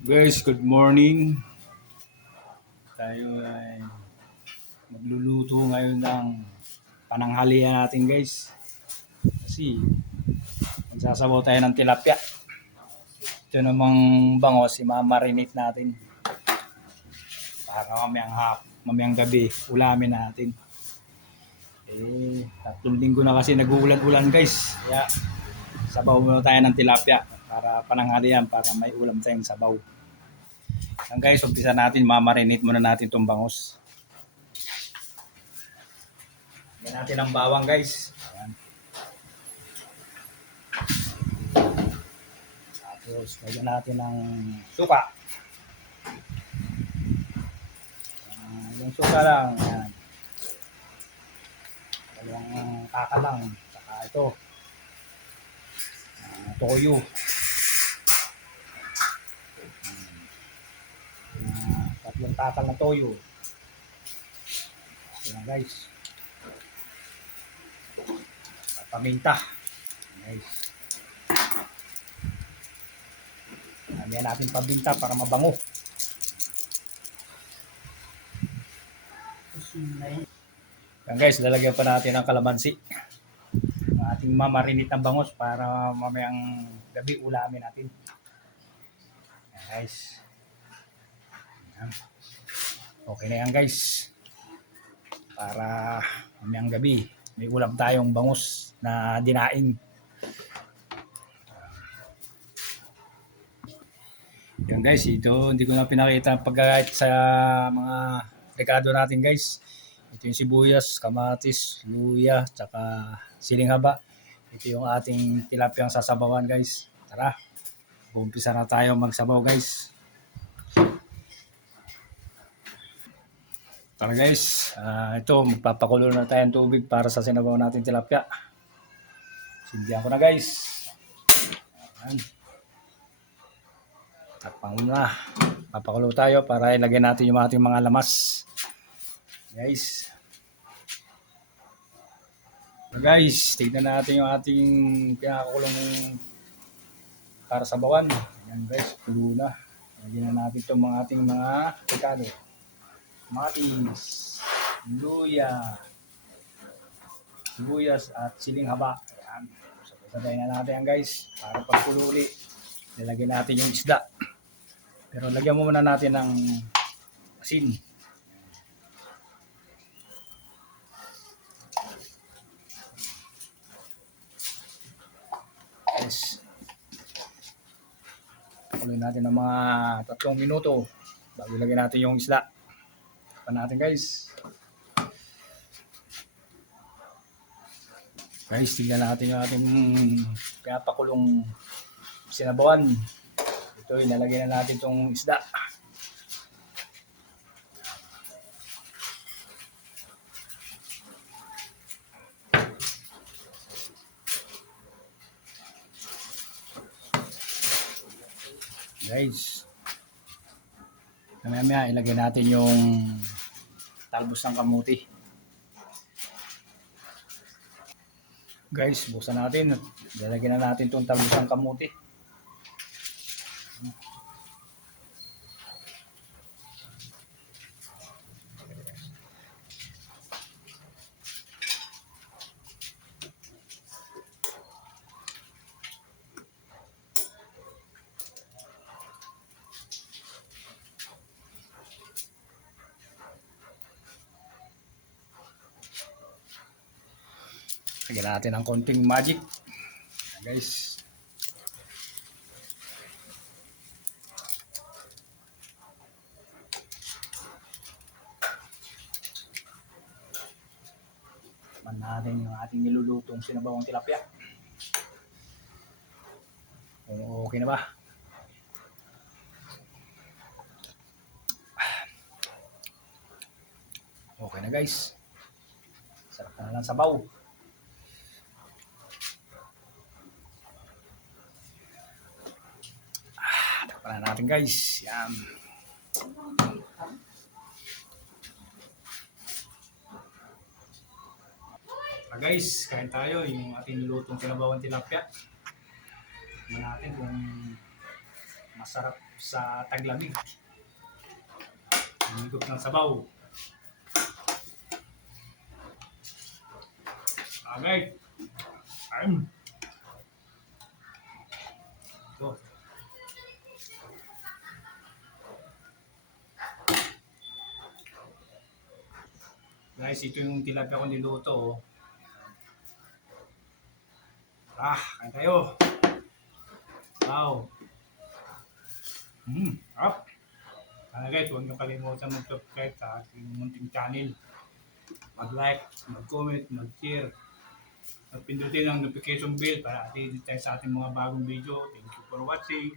Guys, good morning. Tayo ay magluluto ngayon ng pananghalian natin guys. Kasi magsasabaw tayo ng tilapia. Ito namang bangos, imamarinate natin. Para mamayang gabi, ulamin natin. Tatlong linggo na kasi nag-uulan-ulan guys. Kaya sabaw muna tayo ng tilapia para pananghalian, para may ulam tayong sabaw. Yan guys, umpisa natin, mamarinate muna natin itong bangos. Lagyan natin ang bawang guys. Ayan. Tapos lagyan natin ng suka. Yung suka lang. Ayan. Dalawang kakalang. Saka ito. Toyo. Tatlong takal na toyo. Ayan guys. Paminta. Guys. Lagyan natin paminta para mabango. Yan guys, lalagyan pa natin ng kalamansi. Ang ating mamarinate ng bangos para mamayang gabi ulamin natin. Yan guys. Yan. Okay na yan guys. Para mamayang gabi may ulam tayong bangus na dinaing. Yan guys, ito hindi ko na pinakita ang pagkakait sa mga rekado natin guys. Ito yung sibuyas, kamatis, luya, tsaka siling haba. Ito yung ating tilapiyang sasabawan guys. Tara, umpisa na tayo magsabaw guys. Tara guys, ito magpapakulo na tayo ng tubig para sa sinabaw natin tilapia. Sindihan ko na guys. Ayan. Takpan na. Papakulo tayo para ilagay natin yung ating mga lamas. Guys. Guys, tignan natin yung ating pinakakulong para sa bawan. Ayan guys, kulo na. Lagyan na natin itong mga ating mga rekado. Kamatis, luya, sibuyas at siling haba. Ayan. Sabay na natin yan guys. Para pagkulo ulit, nilagyan natin yung isda. Pero lagyan mo muna natin ng asin. Yes. Pakuloy natin ng mga 3 minuto bago ilagyan natin yung isda. Natin guys. Guys, tingnan natin yung ating pinapakulong sinabawan. Ito, ilalagay na natin itong isda. Guys, mamaya ilagay natin yung talbos ng kamuti. Guys, buksan natin. Lalagyan na natin itong talbos ng kamuti. Lagyan natin ng konting magic. Guys. Tikman natin yung ating nilulutong sinabawang tilapia. Kung okay na ba? Okay na guys. Sarap na lang sabaw. Takpan na natin guys. Yan. Guys, kain tayo yung ating nilutong sinabawang tilapia. Tingnan natin kung masarap sa taglamig. Higop ng sabaw. Okay. Ayun. Ito. Guys, ito yung tilapia ko niluto. Oh. Kain tayo. Wow. Sarap. Sana guys, huwag niyo kalimutan mag-subscribe sa ating munting channel. Mag-like, mag-comment, mag-share. At pindutin ang notification bell para updated tayo sa ating mga bagong video. Thank you for watching.